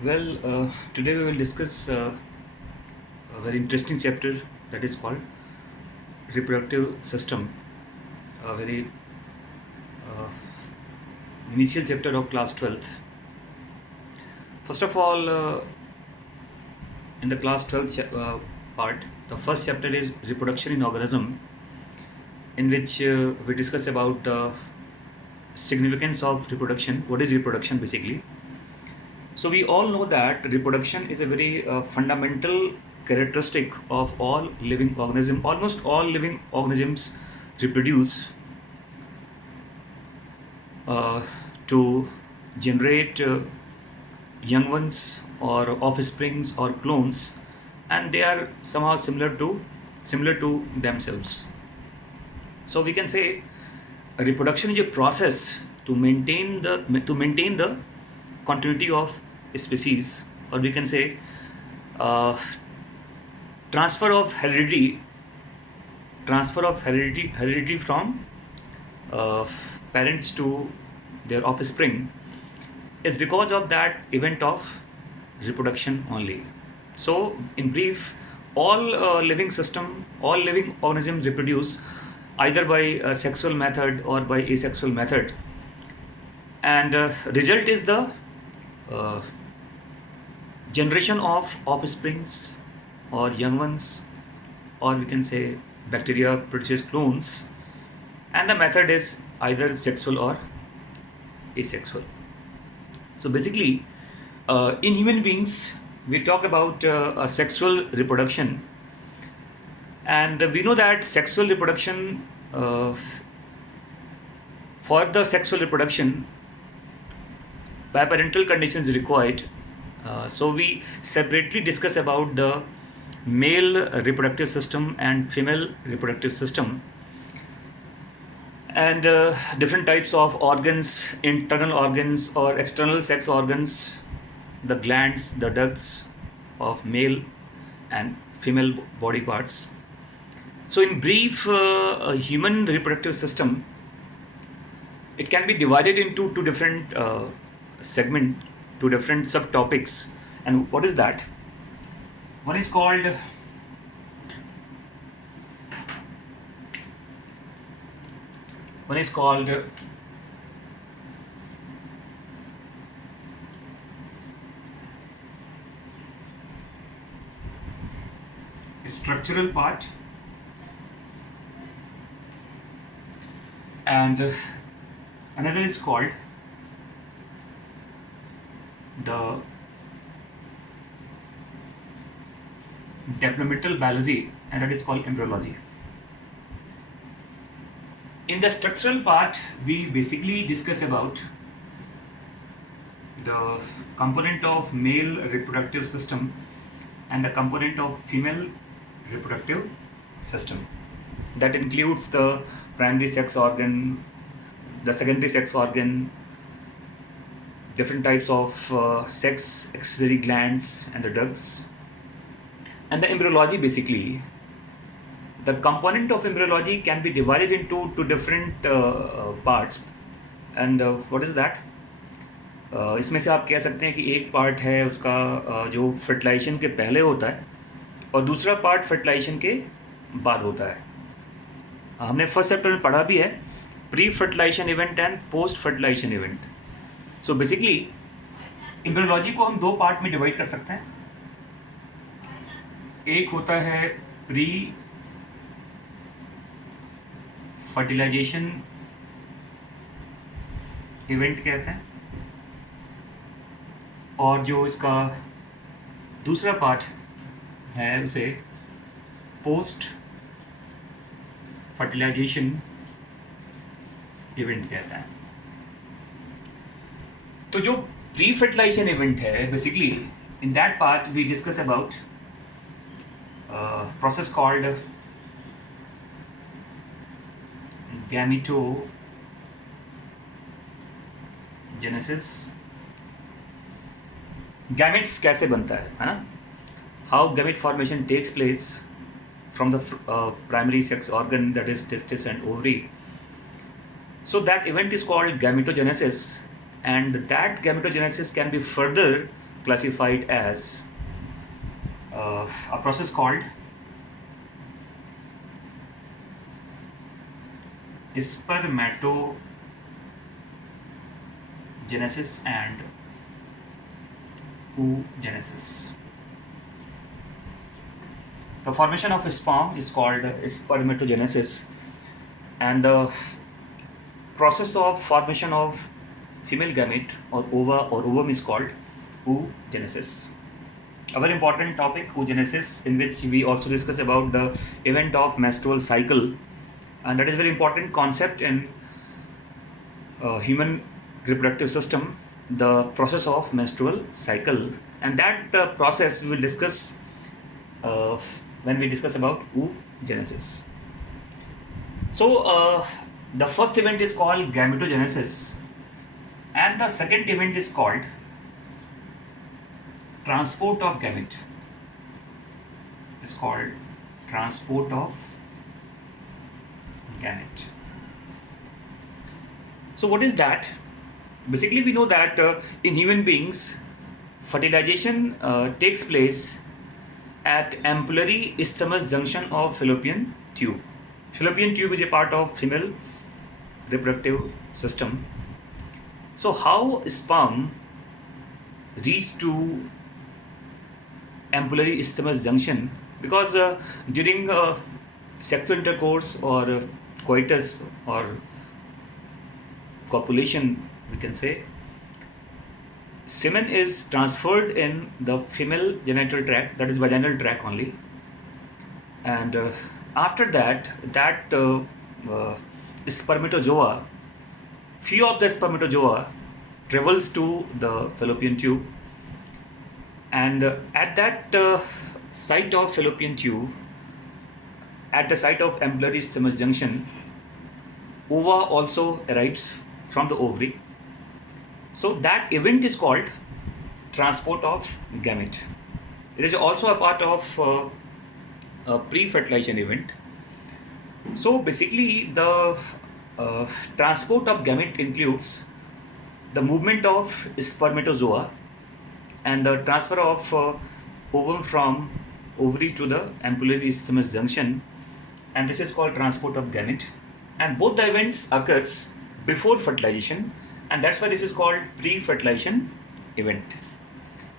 Today we will discuss a very interesting chapter that is called reproductive system, a very uh, initial chapter of class 12th. First of all, in the class 12th part, the first chapter is reproduction in organism, in which we discuss about the significance of reproduction. What is reproduction basically? So we all know that reproduction is a very fundamental characteristic of all living organism. Almost all living organisms reproduce uh, to generate young ones or offsprings or clones, and they are somehow similar to themselves. So we can say reproduction is a process to maintain the continuity of a species, or we can say uh, transfer of heredity from uh, parents to their offspring is because of that event of reproduction only. So in brief, all living organisms reproduce either by a sexual method or by asexual method, and result is the uh, generation of offsprings or young ones, or we can say bacteria produces clones, and the method is either sexual or asexual. So basically, in human beings, we talk about a sexual reproduction, and we know that sexual reproduction, for the sexual reproduction, biparental conditions required. So we separately discuss about the male reproductive system and female reproductive system, and different types of organs, internal organs or external sex organs, the glands, the ducts of male and female body parts. So in brief, a human reproductive system, it can be divided into two different segment, two different subtopics. And what is that? One is called one is called structural part, and another is called the developmental biology, and that is called embryology. In the structural part, we basically discuss about the component of male reproductive system and the component of female reproductive system. That includes the primary sex organ, the secondary sex organ, different types of sex accessory glands and the ducts. And the embryology, basically, the component of embryology can be divided into two different parts. And what is that? इसमें से आप कह सकते हैं कि एक part है उसका जो फर्टिलाइजेशन के पहले होता है, और दूसरा पार्ट फर्टिलाइजेशन के बाद होता है. हमने फर्स्ट चैप्टर में पढ़ा भी है, pre fertilization event and post fertilization event. So basically embryology को हम दो पार्ट में डिवाइड कर सकते हैं. एक होता है प्री फर्टिलाइजेशन इवेंट कहते हैं, और जो इसका दूसरा पार्ट है उसे पोस्ट फर्टिलाइजेशन इवेंट कहते हैं. तो जो प्री फर्टिलाइजेशन इवेंट है, basically in that part we discuss about process called gametogenesis. Gametes कैसे बनता है ना? How gamete formation takes place from the primary sex organ, that is testis and ovary. So that event is called gametogenesis, and that gametogenesis can be further classified as a process called spermatogenesis and oogenesis. The formation of sperm is called spermatogenesis, and the process of formation of female gamete or ova or ovum is called oogenesis. A very important topic, oogenesis, in which we also discuss about the event of menstrual cycle, and that is a very important concept in human reproductive system, the process of menstrual cycle, and that process we will discuss when we discuss about oogenesis. So the first event is called gametogenesis, and the second event is called transport of gamete. It's called transport of gamete. So what is that? Basically, we know that in human beings, fertilization takes place at ampullary isthmus junction of fallopian tube. Fallopian tube is a part of female reproductive system. So how sperm reach to ampullary isthmus junction? Because during sexual intercourse or coitus or copulation, we can say, semen is transferred in the female genital tract, that is vaginal tract only, and after that spermatozoa, few of the spermatozoa travels to the fallopian tube, and at that site of fallopian tube, at the site of ampullary isthmus junction, ova also arrives from the ovary. So that event is called transport of gamete. It is also a part of a pre-fertilization event. So basically the transport of gamete includes the movement of spermatozoa and the transfer of ovum from ovary to the ampullary isthmus junction, and this is called transport of gamete, and both the events occurs before fertilization, and that's why this is called pre-fertilization event.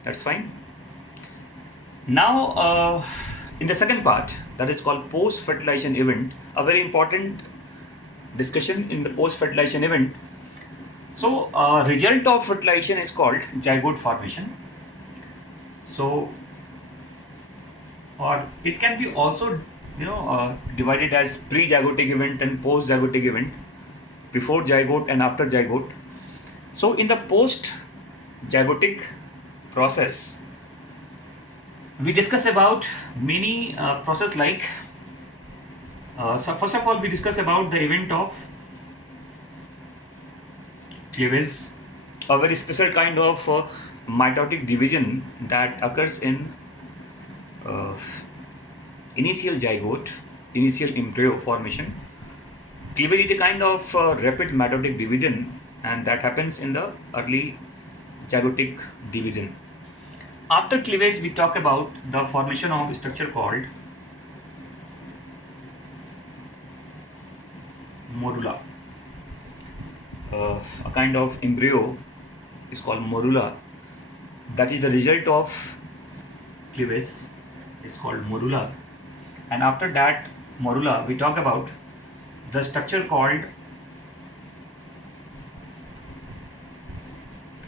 That's fine. Now in the second part, that is called post-fertilization event, a very important discussion in the post-fertilization event. So result of fertilization is called zygote formation. So, or it can be also divided as pre-zygotic event and post-zygotic event, before zygote and after zygote. So in the post-zygotic process, we discuss about many process like, so first of all we discuss about the event of cleavage, a very special kind of mitotic division that occurs in initial zygote, initial embryo formation. Cleavage is a kind of rapid mitotic division, and that happens in the early zygotic division. After cleavage, we talk about the formation of structure called morula. A kind of embryo is called morula. That is the result of cleavage, is called morula. And after that morula, we talk about the structure called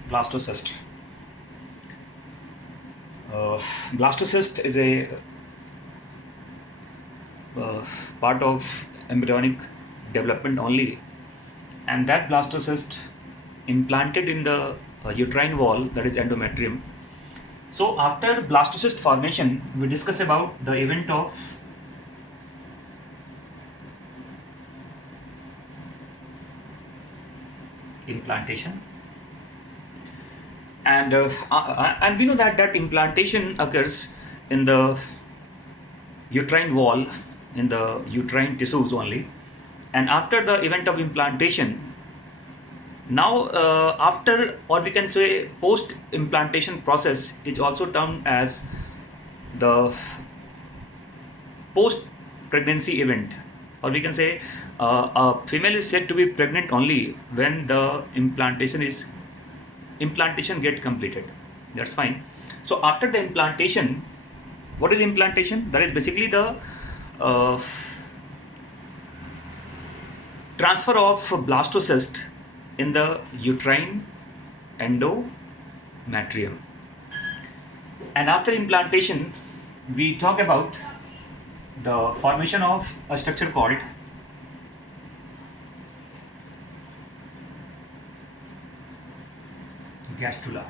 blastocyst. Blastocyst is a part of embryonic development only, and that blastocyst implanted in the uterine wall, that is endometrium. So after blastocyst formation, we discuss about the event of implantation, and we know that implantation occurs in the uterine wall, in the uterine tissues only, and after the event of implantation, Now, after, or we can say post implantation process is also termed as the post pregnancy event, or we can say a female is said to be pregnant only when the implantation get completed. That's fine. So after the implantation, what is implantation? That is basically the uh, transfer of blastocyst in the uterine endometrium. And after implantation, we talk about the formation of a structure called gastrula.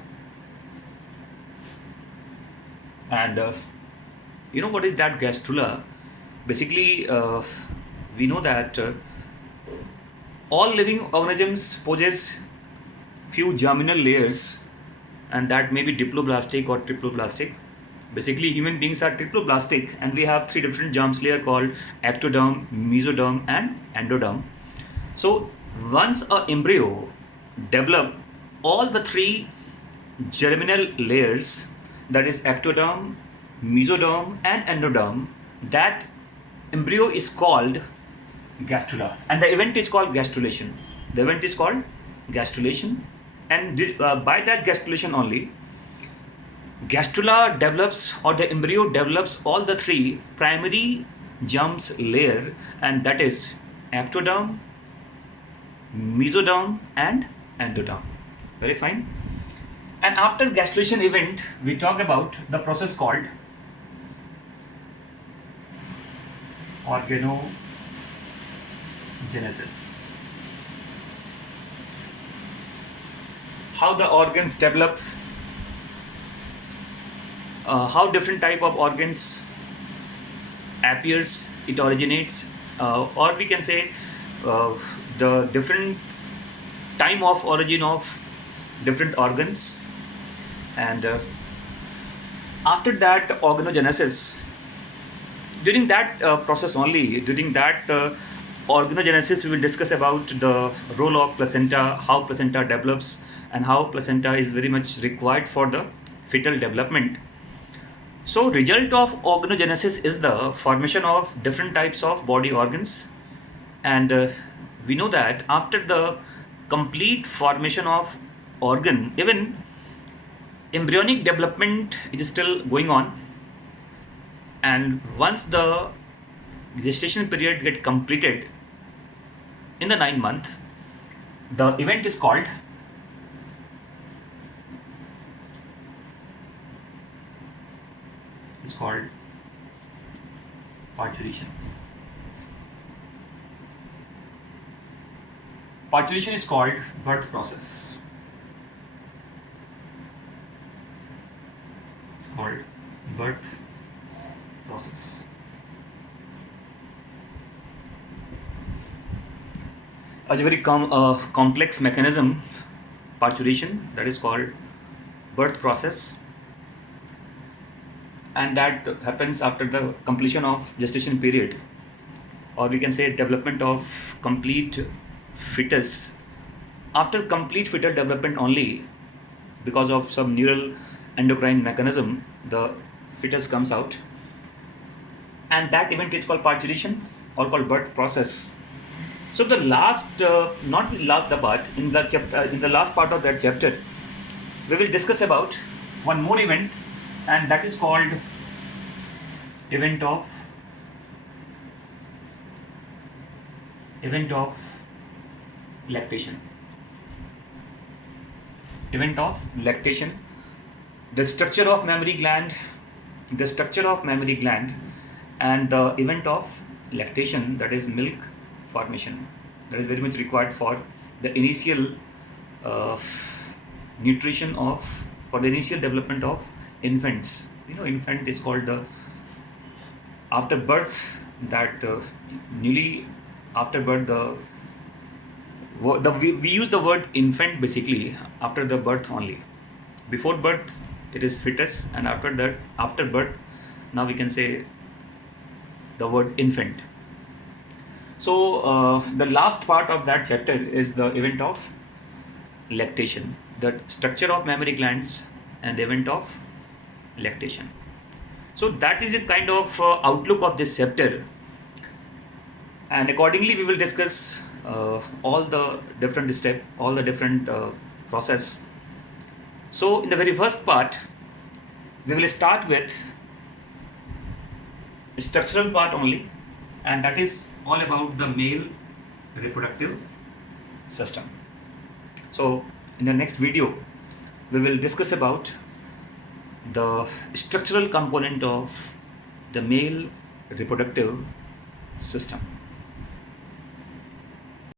And you know what is that gastrula? Basically, we know that all living organisms possess few germinal layers, and that may be diploblastic or triploblastic. Basically, human beings are triploblastic, and we have three different germs layer called ectoderm, mesoderm, and endoderm. So once a embryo develop all the three germinal layers, that is ectoderm, mesoderm, and endoderm, that embryo is called gastrula, and the event is called gastrulation. The event is called gastrulation, and by that gastrulation only, gastrula develops, or the embryo develops all the three primary germs layer, and that is ectoderm, mesoderm, and endoderm. Very fine. And after gastrulation event, we talk about the process called organogenesis. How the organs develop, how different type of organs appears, it originates, or we can say the different time of origin of different organs. And after that organogenesis, during that process only, during that organogenesis, we will discuss about the role of placenta, how placenta develops, and how placenta is very much required for the fetal development. So result of organogenesis is the formation of different types of body organs, and we know that after the complete formation of organ, even embryonic development is still going on, and once the gestation period get completed in the 9 month, the event is called parturition. Parturition is called birth process. It's called birth process. A very complex mechanism, parturition, that is called birth process, and that happens after the completion of gestation period, or we can say development of complete fetus. After complete fetal development only, because of some neural endocrine mechanism, the fetus comes out, and that event is called parturition or called birth process. So the last, not last the part, in the chapter, in the last part of that chapter, we will discuss about one more event, and that is called event of lactation. Event of lactation. The structure of mammary gland, and the event of lactation, that is milk formation, that is very much required for the initial nutrition of, for the initial development of infants. You know, infant is called the after birth, that newly after birth, we use the word infant basically after the birth only. Before birth it is fetus, and after birth, now we can say the word infant. So the last part of that chapter is the event of lactation, the structure of mammary glands and the event of lactation. So that is a kind of outlook of this chapter, and accordingly we will discuss all the different step, all the different process. So in the very first part, we will start with structural part only, and that is all about the male reproductive system. So in the next video, we will discuss about the structural component of the male reproductive system.